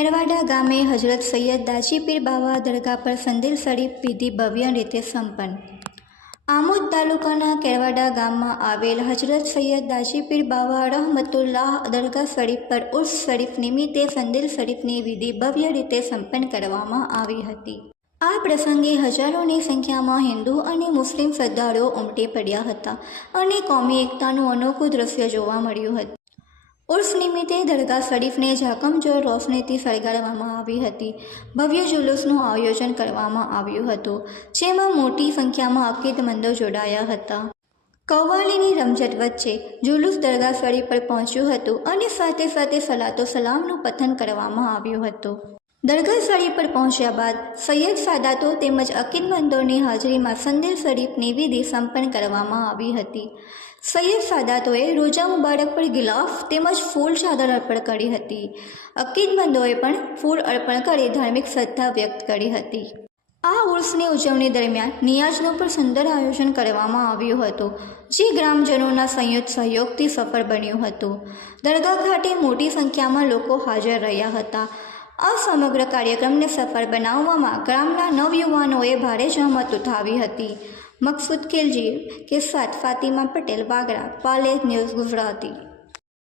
કેરવાડા ગામે હજરત સૈયદ દાજી પીર બાવા દરગાહ પર સંદેલ શરીફ વિધિ ભવ્ય રીતે સંપન્ન। આમોદ તાલુકાના કેરવાડા ગામમાં આવેલ હજરત સૈયદ દાજી પીર બાવા રહમતુલ્લાહ દરગાહ શરીફ પર ઉર્સ શરીફ નિમિત્તે સંદેલ શરીફની વિધિ ભવ્ય રીતે સંપન્ન કરવામાં આવી હતી। આ પ્રસંગે હજારોની સંખ્યામાં હિન્દુ અને મુસ્લિમ શ્રદ્ધાળુઓ ઉમટી પડ્યા હતા અને કોમી એકતાનું અનોખું દ્રશ્ય જોવા મળ્યું હતું। ઉર્સ નિમિત્તે દરગાહ શરીફને ઝાકમજોળ રોશનીથી શણગારવામાં આવી હતી। ભવ્ય જુલુસનું આયોજન કરવામાં આવ્યું હતું, જેમાં મોટી સંખ્યામાં અકીદમંદો જોડાયા હતા। કવ્વાલીની રમઝટ વચ્ચે જુલુસ દરગાહ શરીફ પર પહોંચ્યું હતું અને સાથે સાથે સલાતો સલામનું પઠન કરવામાં આવ્યું હતું। દરગાહ શરીફ પર પહોંચ્યા બાદ સૈયદ સાદાતો તેમજ અકીદમંદોની હાજરીમાં સંદેલ શરીફની વિધિ સંપન્ન કરવામાં આવી હતી। સૈયદ સાદાતોએ રોજા મુબારક પર ગિલાફ તેમજ ફૂલ ચાદર અર્પણ કરી હતી। અકીદમંદોએ પણ ફૂલ અર્પણ કરી ધાર્મિક શ્રદ્ધા વ્યક્ત કરી હતી। આ ઉર્સની ઉજવણી દરમિયાન નિયાઝનું પણ સુંદર આયોજન કરવામાં આવ્યું હતું, જે ગ્રામજનોના સંયુક્ત સહયોગથી સફળ બન્યું હતું। દરગાહ ખાતે મોટી સંખ્યામાં લોકો હાજર રહ્યા હતા। આ સમગ્ર કાર્યક્રમને સફળ બનાવવામાં ગામના નવયુવાનોએ ભારે જહેમત ઉઠાવી હતી। મકસૂદ ખિલજી કે સાથ ફાતિમા પટેલ વાગરા, પાલેજ ન્યૂઝ ગુજરાતી।